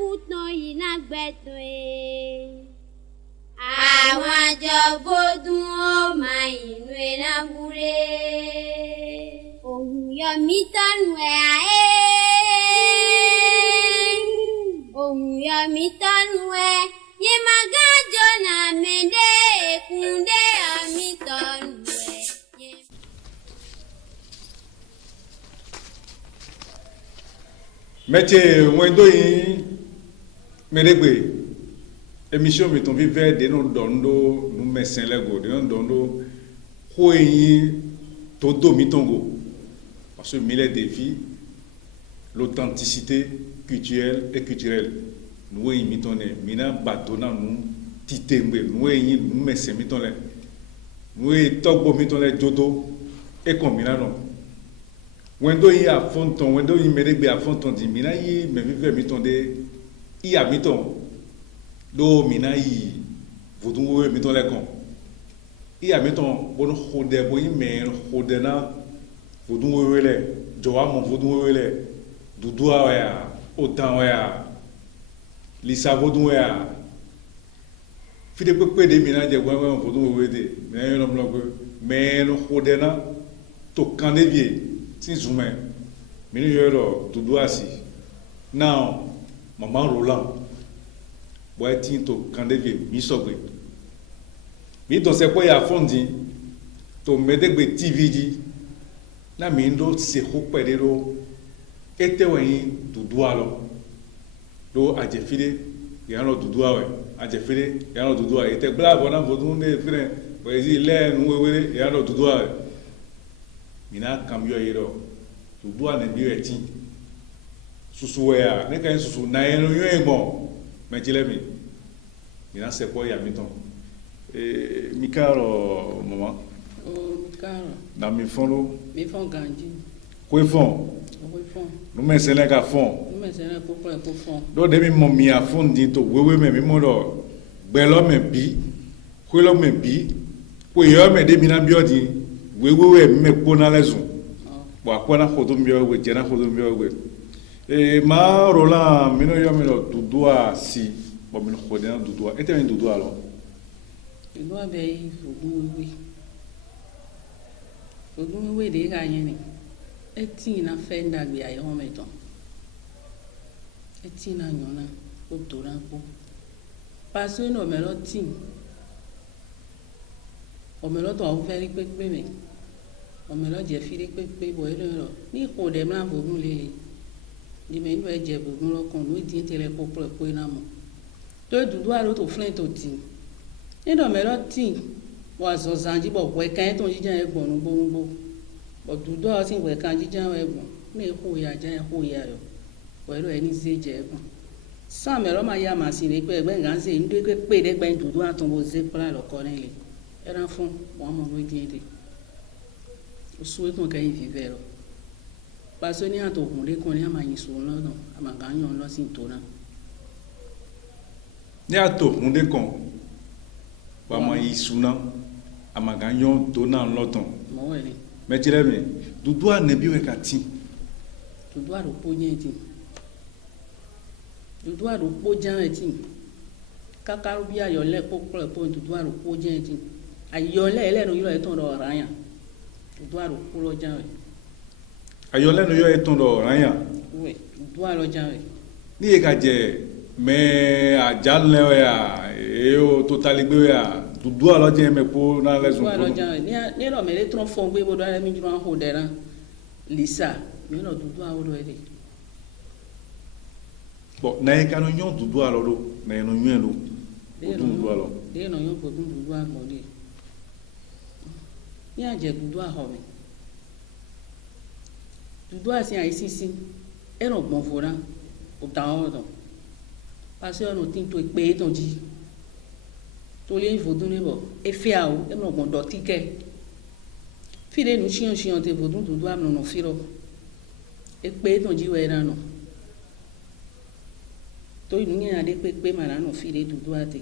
kútàn yìí náà gbẹ̀tàn ẹ̀. Àwọn àjọgbódún ó máa inú ẹ̀ náà búrẹ́. Òhun yọmí tọ́nu ẹ̀ àẹ́. Òhun yọmí tọ́nu ẹ̀ yé máa gájọ náà mẹ́ndé èkúndé yọmí tọ́nu ẹ̀. Métier wendo yi medegbe émission mi ton vivre de no dondo nu mesin lego de no dondo ko yi to do mi tongo parce que mille défis l'authenticité culturelle nous yi mi tonne mina batona nu titembe nous yi nu mesin mi tonne nous yi togbo mi tonne jodo e combina no wendo yi a fonton wendo yi medegbe a fonton di mina yi me vivre mi tonde i a mi ton do mina yi vodun wo mi ton le kon i a mi ton bon khode bo yi me khode na vodun wo le jowa mo vodun wo le dudu a ya otan wa ya lisa vodun wa ya fide pepe de mina je gwa vodun wo de me yo no bloque me no khode na to kande vie si zoomé minu yoro dudu asi now maman Roland boy tinto kandeve mi sogbe mi to se po ya fondi to medegbe tv di na mi ndo se ko pedero ete wen dudu alo do ajefide ya no dudu awe ajefide ya no dudu awe ete bla bona vodun de frère boy zi le nu wewere ya no dudu awe mina cambio yero tu dois ne bio eti susu ya ne kan susu na eno yo egbon me tile mi mina se po ya mi ton mi caro maman mi caro na mi fon ganji ko fon no me se le ka fon ko fon do de mi mo mi a fon di to wewe me mi mo do gbe lo me bi ko lo me bi ko yo me de mi na bio di wewe me kpona lezun bo akwana khodombio we jena khodombio we ma Roland mino yo mino dudua si bo mino khodena dudua ete men dudua lo dudua be vodun we de ga yen ni eti na fenda gbe ayo meton eti na nyona o tora po paso no melo tin o melo to o feri pepe me o melo je firi pepe bo ero ni ko de mla vodun lele di me ndo e je vodun lo kon no ti tele ko po na mo to dudu aro to flint to tin ni do melo tin wa zo zanji bo we kan to jijan e gbonu bo bo dudu o tin we kan jijan e gbon me ko ya jan e ko ya yo bo ero eni se je gbon sa melo ma ya ma si ni pe egbe ngan se ndo pe de gbe dudu aton bo ze pla lo ko ni le era fún wọn mọ lórí díẹ̀ oṣù ẹ̀kan kẹ́yìn fífẹ́ rọ pàṣẹ ní àtòkùn lẹ́kàn ní àmàyìn sòun lọ́nà àmàgàyàn lọ́sìn tó náà ní àtòkùn lẹ́kàn àmàyìn sùnà àmàgàyàn tó náà lọ́tàn mọ́wọ́ ẹ̀ ni mẹ́tìrẹ́ mi dúdú ànẹ́bí wẹ̀ ká tí dúdú àròpó yẹn tí dúdú àròpó jẹ́ tí kakaru bí ayọ̀lẹ́ pọ́pọ́ dúdú àròpó jẹ́ tí ayọ̀lẹ́ ẹlẹ́nu yóò ẹ̀tàn lọ ọ̀rá yàn dúdú àròpó lọ́jà rẹ̀ ayọ̀lẹ́nu yóò ẹ̀tàn lọ ọ̀rá yàn wẹ̀ dúdú àlọ́jà rẹ̀ ní ìka jẹ mẹ́ àjálẹ̀ wẹ̀ èyí tó taligbe wẹ̀ dúdú àlọ́jà yẹn mẹ́pọ̀ náà lẹ́sùn dúdú àlọ́jà rẹ̀ ní ẹ̀rọ mẹ́lẹ́ tán fọ́n gbé bọ́dọ̀ ẹ̀mí jùlọ àwọn òdẹ̀rán lisa mẹ́rọ dúdú àwòrán ẹ̀ bon na ye kanu nyon dudu alo do na ye no nyon do dudu alo de no yon ko dudu agbo de ni aje dudu aho mi dudu asin aisisi e no gbon fora o ta o do pase ono tin to pe ton ji to le vodun ne bo e fe a o e no gbon do tike fi de nu chion te vodun dudu am no firo e pe ton ji we na no to inu yen ade pepe mara no fi de dudu ate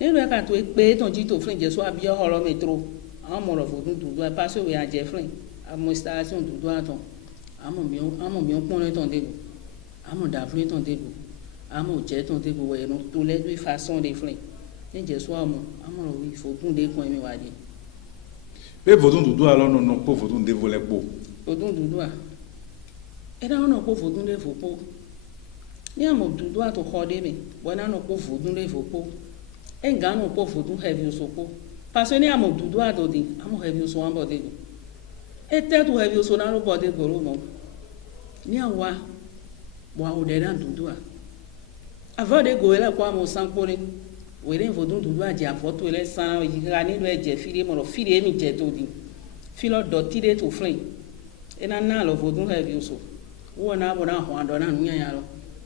nínú ẹ ka to pe ton ji to frin je so abi horo metro àwọn mo ro vodun dudu a pass we a je frin amo installation dudu aton amo mi on pon le ton de amo da frin ton de amo jẹ tó dé bo ẹnu tó lẹ́gbẹ́ façon de flin ní jẹ́sọ́ àmọ́ àmọ́ rẹ̀ wí fòdún dé kún ẹ̀mí wá dé. Pe vodun dudu alors non po vodun de voler po. Fòdún dúdú à ẹ dáhùn náà kó fòdún dé fòpó ní àmọ́ dúdú à tó kọ́ dé mi wọ́n náà kó fòdún dé fòpó ẹ̀ ń gánà kó fòdún heavy òṣòpó parce ní àmọ́ dúdú à tó di àmọ́ heavy òṣò wọn bọ̀ dé do ẹ tẹ́ tó heavy òṣò náà ló bọ̀ dé gbòòrò mọ́ ní àwa wà ó dẹ̀ náà dúdú à avant de go là quoi mon sang pour wele vodun dudu aje afoto ele san yiga ni lo eje fire mo lo fire mi je to di filo doti de to flin ena na lo vodun he bi so wo na bo na ho ando na nya ya lo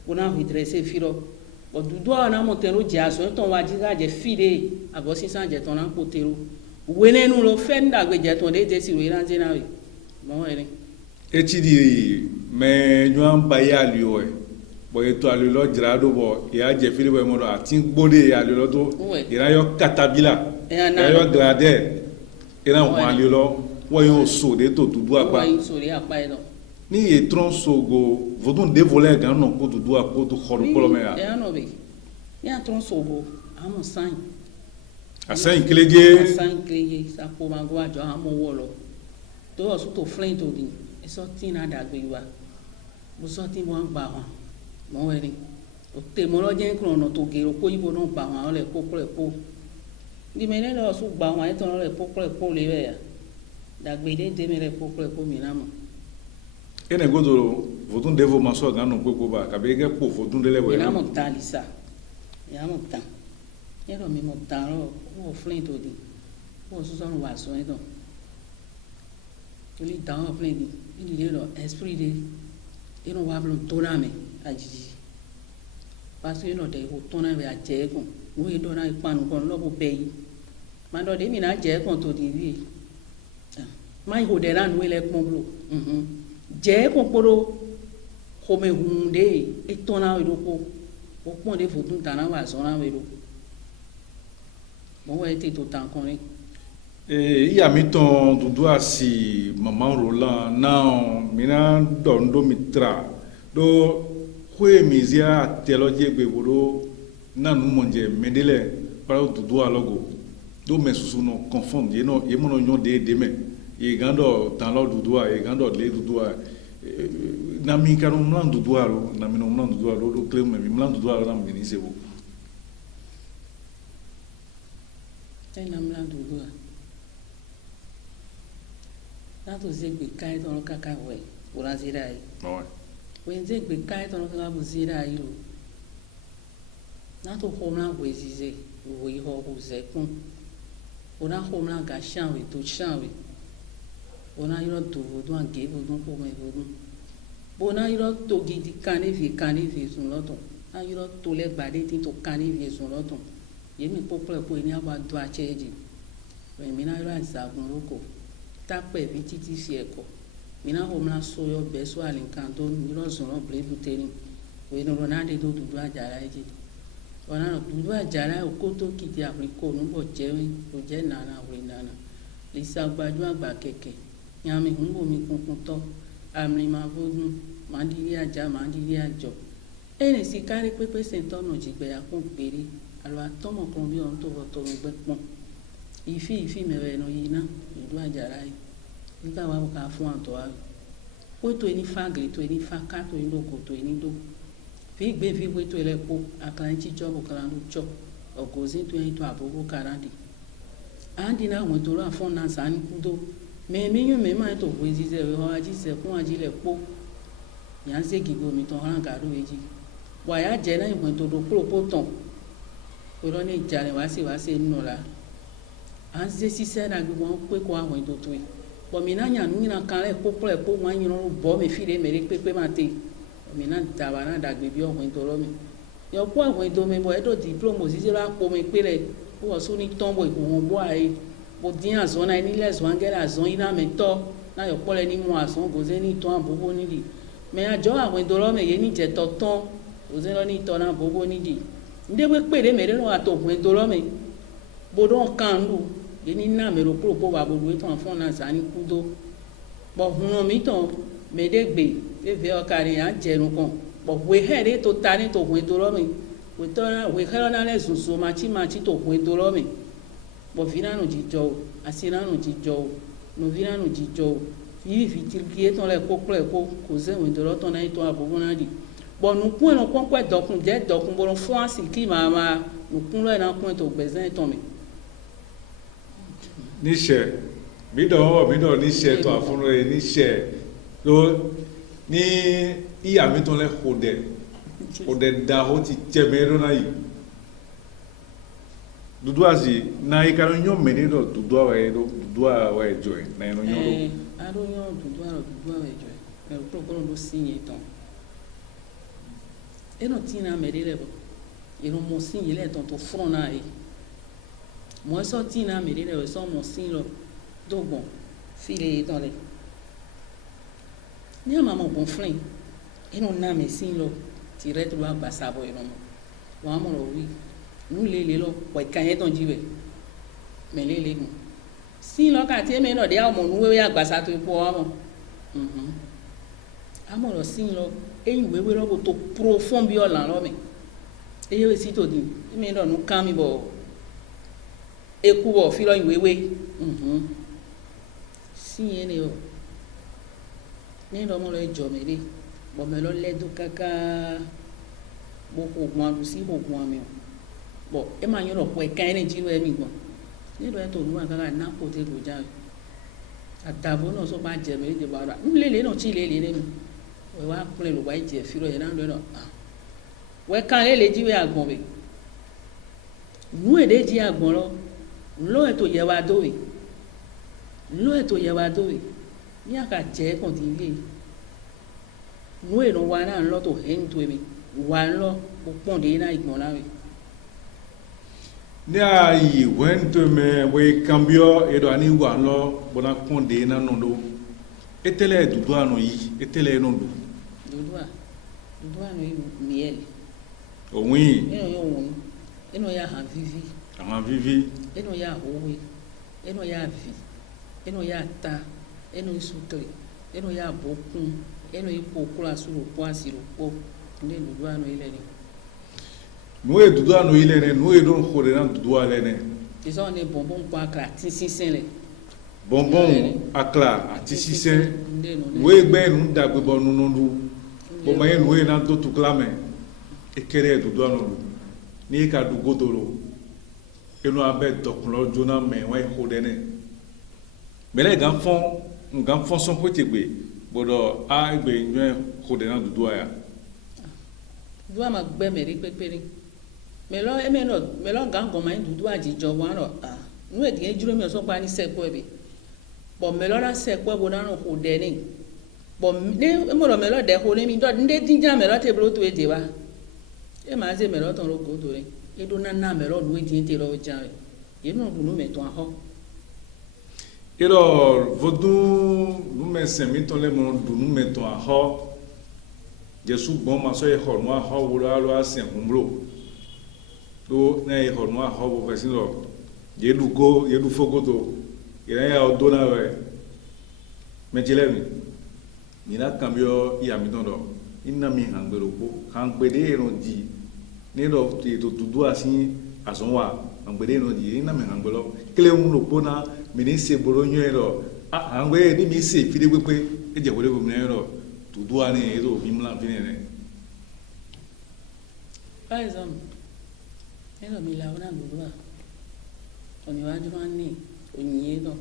bo na ho dresse filo bo dudu na mo tero je aso ton wa jiga je fire abo sisan je ton na ko tero wele nu lo fe nda gbe je ton de si ro ran je na we mo ere Eti di me nyuan baya liyo bo eto alilo jirado bo ya je fili bo mo ati gbode alilo to ira yo katabila ya yo grade ira won alilo wo yo so de to dudu apa wo yo so de apa e no ni e tron so go vodun de voler gan no ko dudu apa to khoro polo me ya no be ya tron so go amo san asan kleje sa po ma go ajo amo wo lo to so to flin to di e so tin na dagbe wa mo so tin mo gba won mo wẹ̀rí òtèmọ́lọ́jẹ́ nkùnrọ̀nà tó gèrò kó yíbo náà gbà wọn lẹ̀ kókòrèkó ndìmẹ́lẹ́ lọ sùn gbà wọn ẹ̀tọ́ lẹ̀ kókòrèkó lè bẹ̀ yà dàgbèdè dèmí lẹ̀ kókòrèkó mìíràn mọ́. ene godo vodun devo maso gano gbogbo ba kabe ge po vodun de lewe mìíràn mọ̀ tán lisa mìíràn mọ̀ tán yẹ́rọ mi mọ̀ tán lọ wọ́n flint tó di wọ́n sọ́sọ́ wà sọ ẹ̀ dán olè dáhùn flint di ìdílé lọ esprit de inú wa bolo tó náà mẹ́ ajiji parce que no de ko tona be aje kon wo do na ipanu kon lo bo be yi ma do de mi na je kon to di wi mai ho de ran we le kon blo je kon poro ho me hunde e tona we do ko o pon de fo tun tana wa so na we do mo we ti to tan kon ni iya mi ton dudu asi maman Roland na mina do mitra do kwe mizia teologie gbegoro na nu monje medele para dudu alogo do mesusu no confond ye no ye mono nyon de me ye gando tan lo dudu a ye gando le dudu a na mi kanu mlan dudu alo na mi no mlan dudu alo do claim me mlan dudu alo na mi ni sebo na mlan dudu a na to zegbe kai don kaka we ora zirai no wenze gbe kai tono kanga buzira yo na to homla wezize wo yi ho buze kun ona homla ga shanwe to shanwe ona yiro to vodu an ge vodu ko me vodu bona yiro to gidi kanivi sun loton na yiro to le gbade tin to kanivi sun loton yemi popole ko ni aba do acheji we mi na yiro azagun roko tape bi titi fi eko mina homla so yo beso alinkanto miro zoro blebu teni we no ronade do dudu ajara eji ona no dudu ajara okoto kiti afriko no bo jewe o je nana we nana lisa gbaju agba keke yami hunbo mi kunkun to amri ma vodun mandiri ajo ene si kare pepe sentono jigbe ya kun pere alo atomo kon bi on to voto gbe pon ifi mewe no yina dudu ajara yi nígbà wà wọ́n ká fún àtọ̀ wa wọ́n tó ní fagiri tó ní faka tó ní lóko tó ní dó fi gbé fi wọ́n tó lẹ́ kó akalanci tsọ́ kó kalan ló tsọ́ ọ̀gọ́sí tó ní tó àbúrò kalan di andi náà wọ́n tó lọ́ àfọ́n náà sani kúndó mẹ́mí yún mẹ́mí àyè tó wọ́n zizẹ́ wọ́n wá jíṣẹ́ fún wa jílẹ̀ kó yàn sé gígbó mi tán hàn gàdó yìí jí wàyà jẹ́ náà ìwọ̀n tó do kúròpó tán kúrò ní ìjà rẹ̀ wá sí nù la à ń sé sísẹ́ náà gbé wọn pé kó àwọn ètò tó yìí bomina nya nuna kale popole po wanyo bo me fire mere pepe mate bomina tabana dagbe bi ohun to ro mi yo po ohun to me bo edo diploma si ra po me pere o so ni tombo ihun bo ai bo din azon na ni les wangela azon ina me to na yo pole ni mu azon goze ni to abobo ni di me ajo àwọn to ro me ye ni je to ton goze lo ni to na abobo ni di nde we pere mere no ato ohun to ro me bo don kan lu ni na mero propo ba bodu eton fon na sani kudo bo huno mi ton medegbe e ve o kare an jerun kan bon we here to tani to we do lo mi we to na we here na le sunsun machi to we do lo mi bon vina no jijo asina no jijo no vina no jijo fi tilkie ton le ko ze we do lo ton na to abogun na di bon nous point no kon kwa dokun je dokun bon fo asiki ma nous kun lo na point to bezin ton mi níṣẹ́ mídọ̀ níṣẹ́ tó àfúnrò rẹ̀ níṣẹ́ ló ní ìyá mi tó lẹ́ kòdẹ̀ da ó ti jẹ́ mẹ́rin náà yìí dudu àti náà yìí kárí yóò mẹ́rin lọ dudu àwọ̀ ẹ̀jọ̀ ẹ̀ náà yẹn yóò lọ. adó yóò dudu àwọ̀ ẹ̀jọ̀ ẹ̀ ẹ̀rù tó kọ́nà ló sí yẹn tán ẹ̀nà tí náà mẹ́rin rẹ̀ bọ̀ ẹ̀rù mọ̀ sí yẹn lẹ́ẹ̀tàn tó fúnra náà yìí moi sorti na me dire so mo sin lo do bon file dans les ni maman bon flin et non na me sin lo tire to ba gbasa bo ino mo wa mo lo wi nu le lo po kan yen ton jiwe me le mo sin lo ka ti me no de a mo nu we ya gbasa to po wa mo amo lo sin lo eyin wewe lo bo to profond bi o lan lo me e yo si to di me no nu kan mi bo ekubo filo iwewe si yene o ni do mo le jo me ri bo me lo le du kaka bo ko gwan du si bo gwan mi bo e ma yin ro po e kan ni ji we mi gbon ni do e to nu kaka na ko te go ja atabo no so ba je me de ba ra nlele no chi lele ni we wa kule lo ba je filo ye na do no we kan lele ji we agbon be nu e de ji agbon lo lo eto yewa dowe ni aka je kon ti ile nu e no wa na lo to hen to mi wa lo o pon de na igbon la we ní ààyè wẹ́ntẹ́mẹ́ wẹ́ kambio edo ani wa lo bona pon de na no do etele dudu anu yi etele no do dudu anu yi miel òwìn eno ya han vivi àwọn vivi eno ya owe eno ya vi eno ya ta eno isukle eno ya bokun eno ipo kula suru po asiru po ne dudu anu ile ni nuwe dudu anu ile ne nuwe don khore na dudu ale ne ils ont des bonbons pour akla tisisen le bonbon akla ati sisen we gbe nu dagbe bo nunu bo maye nuwe na to tuklame ekere dudu anu ni ka du godoro enu abe dokulo jona me wa khode ne mele gan fon son ko tegbe bodo a gbe nwe khode na dudu aya dudu ma gbe meri peperi melo gango ma dudu ajijo wa ro nu e die juro mi so pa ni sepo ebe bo melo ra sepo bo na ro khode ni bo ne mo ro melo de ho ni mi do nde dinja melo te bro to e de wa e ma ze melo ton ro go do re e do na melo nu e die te ro ja e no du nu me to aho ero vodu nu me semi ton le mo du nu me to aho jesu bon ma so e ho nu aho wo lo asen humro do na e ho nu aho bo vesin lo yedu fogoto ira ya odona we mejelemi ni na cambio ya mi don do inna mi hangbero po hangbede ero di ni do to dudu asin asonwa hangbede ero di inna mi hangbelo kele mu lo po na mi ni se boro nyo ero hangbe ni mi se fide pepe eje wole bo mi ero dudu ani ero bi mla fine ne par exemple ero mi la una dudu oni waju mani onye do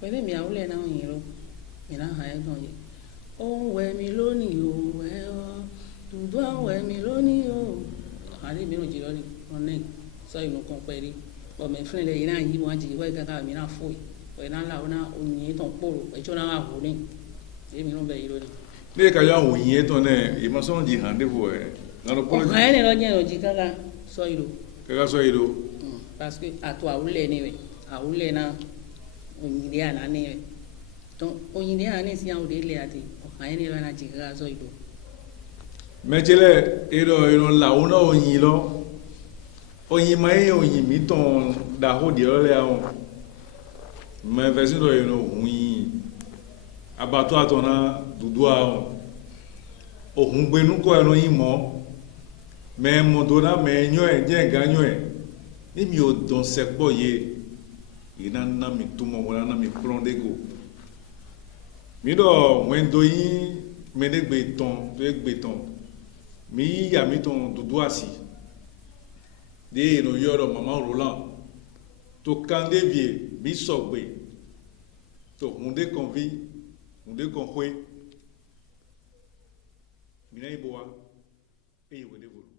pele mi awule na onye ro mi na ha e don ye o we mi lónìí o we o dudu we mi lónìí o ari mi no jiro ni onen so inu kon peri o me fun le ina yi mo aji we kaka mi na fo we na la una onye ton poro e jo na wa ho ni e mi no be yiro ni le ka ya onye ton ne e ma so di hande bo e na lo polo ha ne lo je lo ji kaka so iro kaka so iro parce que à toi awule ni we awule na onye ana ni we donc onye ana si an de le ati o ha ni lo na ji kaka so iro mejele ero la una onye lo onye ma e onye mi ton da ho di ole awon me vesin do ero wi abato atona dudu awon ohun gbenu ko eno yin mo me modona me nyo e je ganyo e imi o don sekpo ye ina na mi tumo wala na mi prondego mi do wendo yin me de gbe ton mi ya mi ton dudu asi de no yoro mama Roland to kande vie mi sogbe to hunde konvi hunde konhwe mina iboa e wede bolo